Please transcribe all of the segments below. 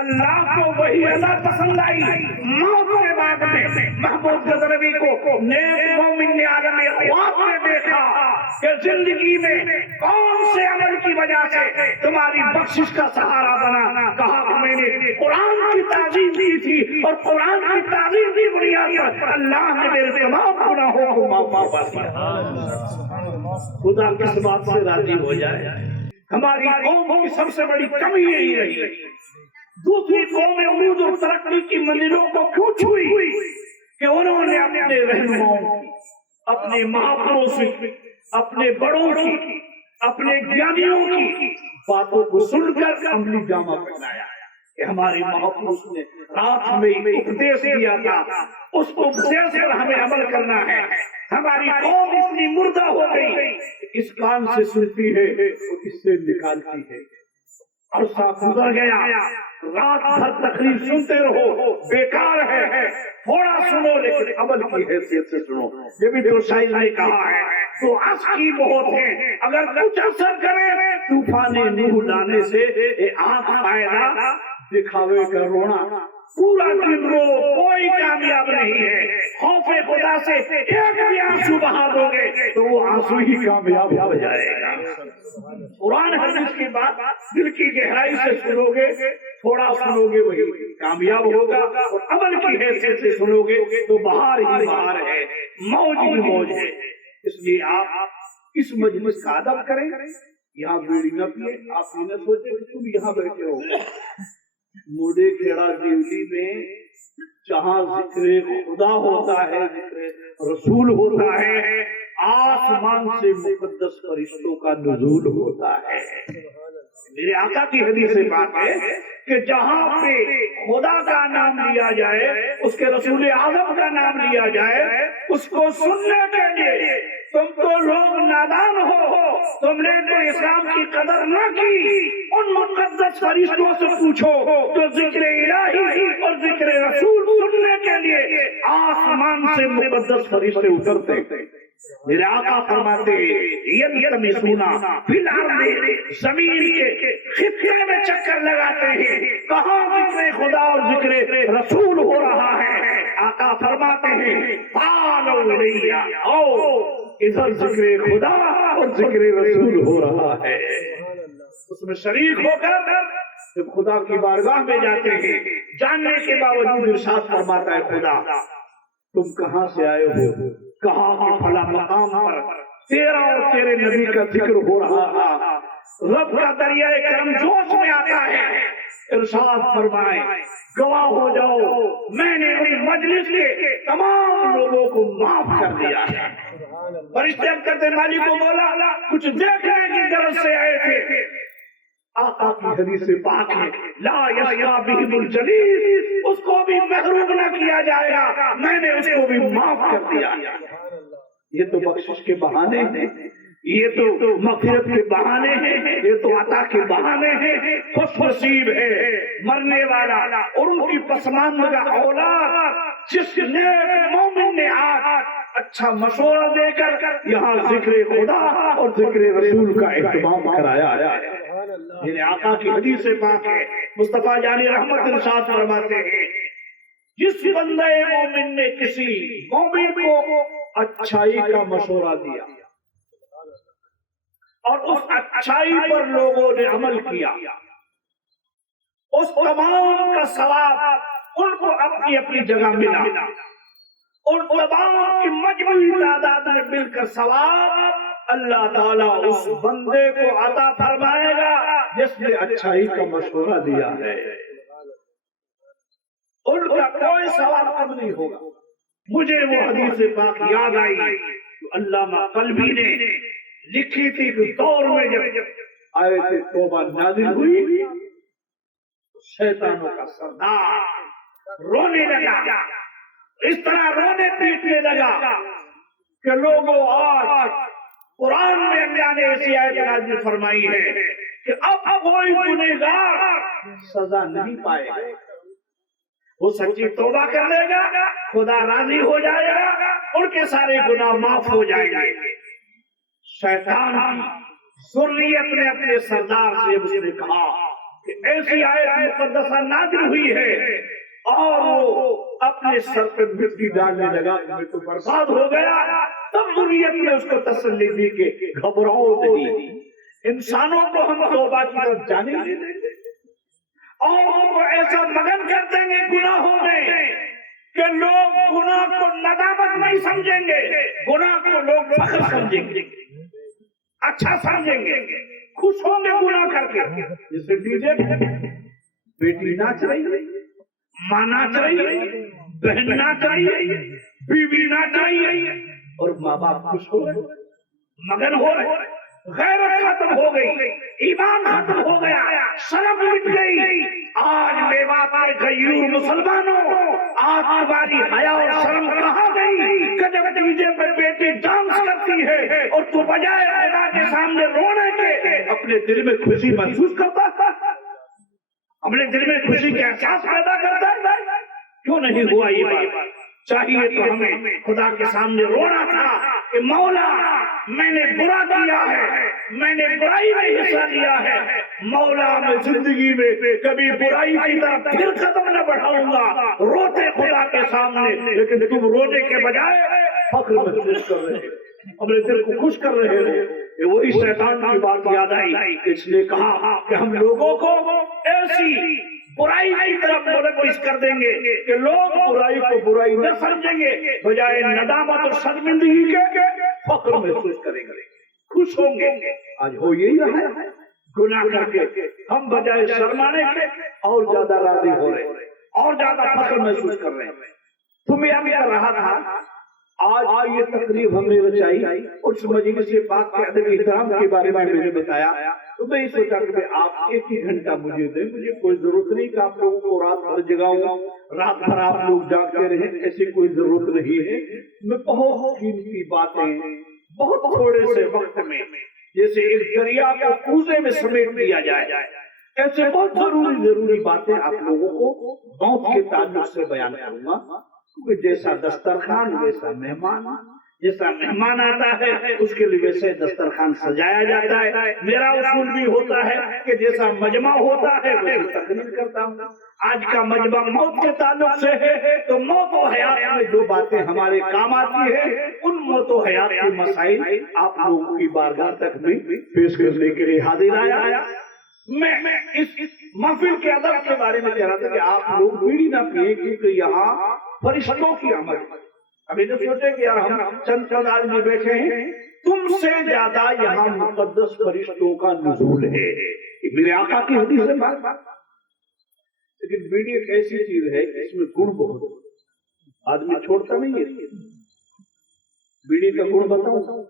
اللہ کو وہی ادا پسند آئی موت کے بعد میں محمود غزنوی کو نیک مومن نے عالم خواب میں دیکھا کہ زندگی میں کون سے عمل کی وجہ سے تمہاری بخشش کا سہارا بنا. کہا کہ میں نے قرآن کی تعظیم کی تھی اور قرآن کی تعظیم کی بنیاد پر اللہ نے میرے تمام گناہوں کو معاف کر دیا. خدا کس بات سے راضی ہو جائے؟ ہماری قوم کی سب سے بڑی کمی یہی رہی. دوسری قومیں عروج اور ترقی کی منزلوں کو کیوں چھوئی کہ انہوں نے اپنے رہنماؤں کی، اپنے مہاپروشوں کی، اپنے بڑوں کی، اپنے گیانیوں کی باتوں کو سن کر عملی جامہ پہنایا کہ ہمارے مہاپروش نے رات میں اپدیش دیا تھا، اس اپدیش پر ہمیں عمل کرنا ہے. ہماری قوم اتنی مردہ ہو گئی اس کان سے سنتی ہے اور اس سے نکالتی ہے. عرصہ گزر گیا، رات بھر تقریر سنتے رہو بیکار ہے، تھوڑا سنو لیکن عمل کی حیثیت سے سنو. یہ بھی تو شاعر نے کہا ہے تو عشقی بہت ہے اگر کچھ اثر کرے طوفان نوح لانے سے آنکھ فائدہ دکھاوے کا رونا. پورا دن رو کوئی کامیاب نہیں ہے. خوف خدا سے ایک بھی آنسو بہا دو گے تو وہ آنسو ہی کامیاب ہو جائے گا. قرآن حدیث کی بات دل کی گہرائی سے سنو گے، تھوڑا سنو گے وہی کامیاب ہوگا، اور عمل کی حیثیت سے سنو گے تو بہار ہی بہار ہے، موج ہی موج ہے. اس لیے آپ اس مجلس کا ادب کریں. یہاں بیڑی نہ پیے، آپ یہ نہ سوچیں کہ تم یہاں بیٹھے ہو. موڈے کھیڑا دیولی میں جہاں ذکر خدا ہوتا ہے، ذکر رسول ہوتا ہے، آسمان سے مقدس فرشتوں کا نزول ہوتا ہے. میرے آقا کی حدیث سے بات ہے کہ جہاں پہ خدا کا نام لیا جائے، اس کے رسول اعظم کا نام لیا جائے، اس کو سننے کے لیے تم تو لوگ نادان ہو، تم نے تو اسلام کی قدر نہ کی. ان مقدس فرشتوں سے پوچھو جو ذکر الہی اور ذکر رسول سننے کے لیے آسمان سے مقدس فرشتے اترتے. میرے آقا فرماتے یلتمسون فی الارض، زمین کے خطے میں چکر لگاتے ہیں کہاں ذکر خدا اور ذکر رسول ہو رہا ہے. آقا فرماتے ہیں تعالوا الی، او ادھر ذکر خدا اور ذکر رسول ہو رہا ہے. اس میں شریک ہو کر جب خدا کی بارگاہ میں جاتے ہیں، جاننے کے باوجود ارشاد فرماتا ہے خدا تم کہاں سے آئے ہو؟ کہا کہ فلاں مقام پر تیرا اور تیرے نبی کا ذکر ہو رہا تھا. رب کا دریائے کرم جوش میں آتا ہے. ارشاد فرمائے گواہ ہو جاؤ میں نے اپنی مجلس کے تمام لوگوں کو معاف کر دیا ہے. فرشتے کرتے مالک کو بولا کچھ دیکھنے کی غرض سے آئے تھے. آقا کی حدیث پاک ہے لا یشقی بہم الجلیس، اس کو بھی محروم نہ کیا جائے گا، میں نے اس کو بھی معاف کر دیا. یہ تو بخشش کے بہانے ہیں، یہ تو مغفرت کے بہانے ہیں، یہ تو عطا کے بہانے ہیں. خوش نصیب ہے مرنے والا اور ان کی پسماندہ اولاد جس نے مومن نے آج اچھا مشورہ دے کر یہاں ذکر خدا اور ذکر رسول کا اہتمام کرایا ہے. میرے آقا کی حدیث سے پاک ہے مصطفیٰ جان رحمت ارشاد فرماتے ہیں جس بندے مومن نے کسی مومن کو اچھائی کا مشورہ دیا اور اس اچھائی پر لوگوں نے عمل کیا، اس تمام کا ثواب ان کو اپنی اپنی جگہ ملا. اور تمام کی مجموعی تعداد میں مل کر ثواب اللہ تعالیٰ اس بندے کو عطا فرمائے گا جس نے اچھائی کا مشورہ دیا ہے. ان کا کوئی ثواب کم نہیں ہوگا. مجھے وہ حدیث پاک یاد آئی جو علامہ قلبی نے لکھی تھی کہ دور میں جب آیت توبہ نازل ہوئی شیطانوں کا سردار رونے لگا، اس طرح رونے پیٹنے لگا کہ لوگوں آج قرآن میں اللہ نے ایسی آیت نازل فرمائی ہے کہ اب کوئی گنہگار سزا نہیں پائے گا. وہ سچی توبہ کر لے گا، خدا راضی ہو جائے گا، ان کے سارے گناہ معاف ہو جائیں گے. شیطان کی ذریت نے اپنے سردار سے اس نے کہا کہ ایسی آیت مقدسہ نازل ہوئی ہے اور وہ اپنے سر پہ مٹی ڈالنے لگا کہ میں تو برباد ہو گیا. تب ذریت نے اس کو تسلی دی کہ گھبراؤ نہیں، انسانوں کو ہم توبہ کی طرف جانے نہیں دیں گے اور ان کو ایسا مگن کر دیں گے گناہوں میں کہ لوگ گناہ کو ندامت نہیں سمجھیں گے، گناہ کو لوگ فخر سمجھیں گے، اچھا سمجھیں گے، خوش ہوں گے گناہ کر کے. جیسے ڈی جے بیٹی ناچ رہی، ماں ناچ رہی، بہن ناچ رہی، بیوی ناچ رہی اور ماں باپ خوش ہو رہے، مگن ہو رہے. غیرت ختم ہو گئی، ایمان ختم ہو گیا، شرم مٹ گئی. آج میوات کے غیور مسلمانوں، آج تمہاری حیا اور شرم کہاں گئی کہ جب ڈی جے پر بیٹی ڈانس کرتی ہے اور تو بجائے خدا کے سامنے رونے کے اپنے دل میں خوشی محسوس کرتا تھا، اپنے دل میں خوشی کا احساس پیدا کرتا ہے. کیوں نہیں ہوا یہ بات؟ چاہیے تو ہمیں خدا کے سامنے رونا تھا کہ مولا میں نے برا کیا ہے، میں نے برائی میں حصہ لیا ہے، مولا میں زندگی میں کبھی برائی کی طرف پھر قدم نہ بڑھاؤں گا. روتے خدا کے سامنے، لیکن تم رونے کے بجائے فخر محسوس کر رہے ہو، اپنے دل کو خوش کر رہے ہو. وہی شیطان کی بات یاد آئی، اس نے کہا کہ ہم لوگوں کو ایسی برائی کی طرف ملوث کر دیں گے کہ لوگ برائی کو برائی نہ سمجھیں گے، بجائے ندامت اور شرمندگی کے فخر محسوس کریں گے، خوش ہوں گے. آج ہو یہی رہا ہے، گناہ کر کے ہم بجائے شرمانے کے اور زیادہ راضی ہو رہے، اور زیادہ فخر محسوس کر رہے ہیں. تمہیں اب کر رہا تھا آج یہ تقریب ہم نے رچائی اور اس مجلس پاک کے ادب احترام کے بارے میں میں نے بتایا، تو میں یہ سوچا کہ آپ ایک ہی گھنٹہ مجھے دیں، مجھے کوئی ضرورت نہیں کہ آپ لوگوں کو رات بھر جگاؤں، رات بھر آپ لوگ جاگتے رہیں، ایسی کوئی ضرورت نہیں ہے. میں بہت قیمتی باتیں بہت تھوڑے سے وقت میں، جیسے ایک دریا کو کوزے میں سمیٹ لیا جائے، ایسے بہت ضروری باتیں آپ لوگوں کو موت کے تعلق سے بیان کروں گا. جیسا دسترخوان ویسا مہمان، جیسا مہمان آتا ہے اس کے لیے ویسے دسترخوان سجایا جاتا ہے. میرا اصول بھی ہوتا ہے کہ جیسا مجمع ہوتا ہے ویسے تقریر کرتا ہوں. آج کا مجمع موت کے تعلق سے ہے، تو موت و حیات میں جو باتیں ہمارے کام آتی ہیں ان موت و حیات کے مسائل آپ لوگوں کی بارگاہ تک میں پیش کرنے کے لیے حاضر آیا. میں اس محفل کے ادب کے بارے میں کہہ رہا تھا کہ آپ لوگ بیڑی نہ پیئے، کیونکہ یہاں فرشتوں کی آمد. ابھی تو سوچے کہ یار ہم چند آدمی بیٹھے ہیں، تم سے زیادہ یہاں مقدس فرشتوں کا نزول ہے. میرے آقا کی حدیث سے بات. لیکن بیڑی ایک ایسی چیز ہے کہ اس میں گن بہت، آدمی چھوڑتا نہیں ہے. بیڑی کا گن بتاؤں،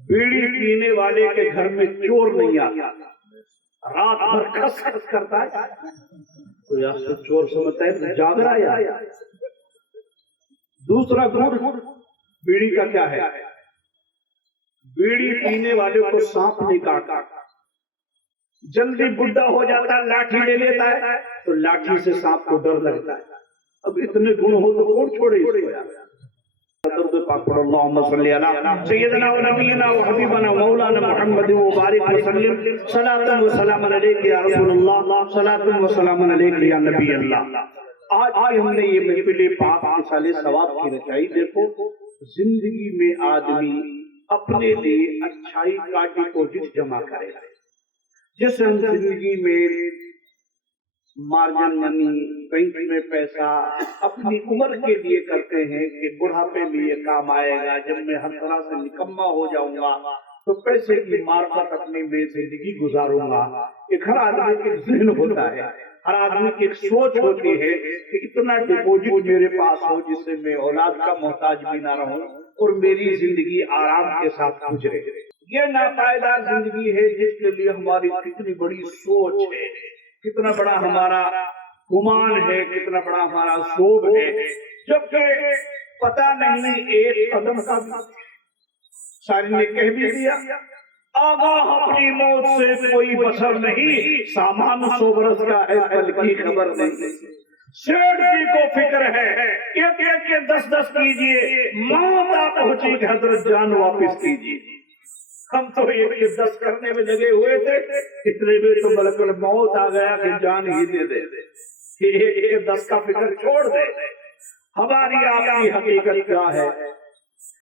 بیڑی پینے والے کے گھر میں چور نہیں آتا، رات بھر کھس کھس کرتا ہے تو یا سے چور سمجھتا ہے تو جاگ رہا ہے. دوسرا گن بیڑی کا کیا ہے؟ بیڑی پینے والے کو سانپ نہیں کاٹتا، جلدی بڈھا ہو جاتا ہے، لاٹھی لے لیتا ہے تو لاٹھی سے سانپ کو ڈر لگتا ہے. اب اتنے گن ہو تو کون چھوڑے اس کو؟ اللهم صل على سيدنا ونبينا وحبيبنا مولانا محمد وبارك وسلم صلاة وسلام عليك يا رسول الله، صلاة وسلام عليك يا نبی اللہ. آج ہم نے یہ محفل پاک مثال ثواب کی رچائی. دیکھو زندگی میں آدمی اپنے لیے اچھائی کا ڈپوزٹ جمع کرے. جیسے ہم زندگی میں مارجن منی، بینک میں پیسہ اپنی عمر کے لیے کرتے ہیں کہ بڑھاپے میں یہ کام آئے گا، جب میں ہر طرح سے نکما ہو جاؤں گا تو پیسے کی معرفت اپنی میں زندگی گزاروں گا. ایک ہر آدمی کے ذہن ہوتا ہے، ہر آدمی کی ایک سوچ ہوتی ہے کہ اتنا ڈپوزٹ میرے پاس ہو جس سے میں اولاد کا محتاج بھی نہ رہوں اور میری زندگی آرام کے ساتھ گزرے. یہ ناپائیدار زندگی ہے جس کے لیے ہماری کتنی بڑی سوچ ہے، کتنا بڑا ہمارا گمان ہے، کتنا بڑا ہمارا شوق ہے، جبکہ پتہ نہیں ایک قدم کا شاعر نے کہہ بھی دیا، آگاہ اپنی موت سے کوئی بشر نہیں، سامان 100 برس کا ہے پل کی خبر نہیں. سیٹ جی کو فکر ہے ایک ایک کے 10 کیجئے، موت آ پہنچی کہ حضرت جان واپس کیجئے. ہم تو ایک 10 کرنے میں لگے ہوئے تھے، اتنے میں تو ملک الموت آ گیا کہ جان ہی دے دے، ایک 10 کا فکر چھوڑ دے۔ ہماری آپ کی حقیقت کیا ہے؟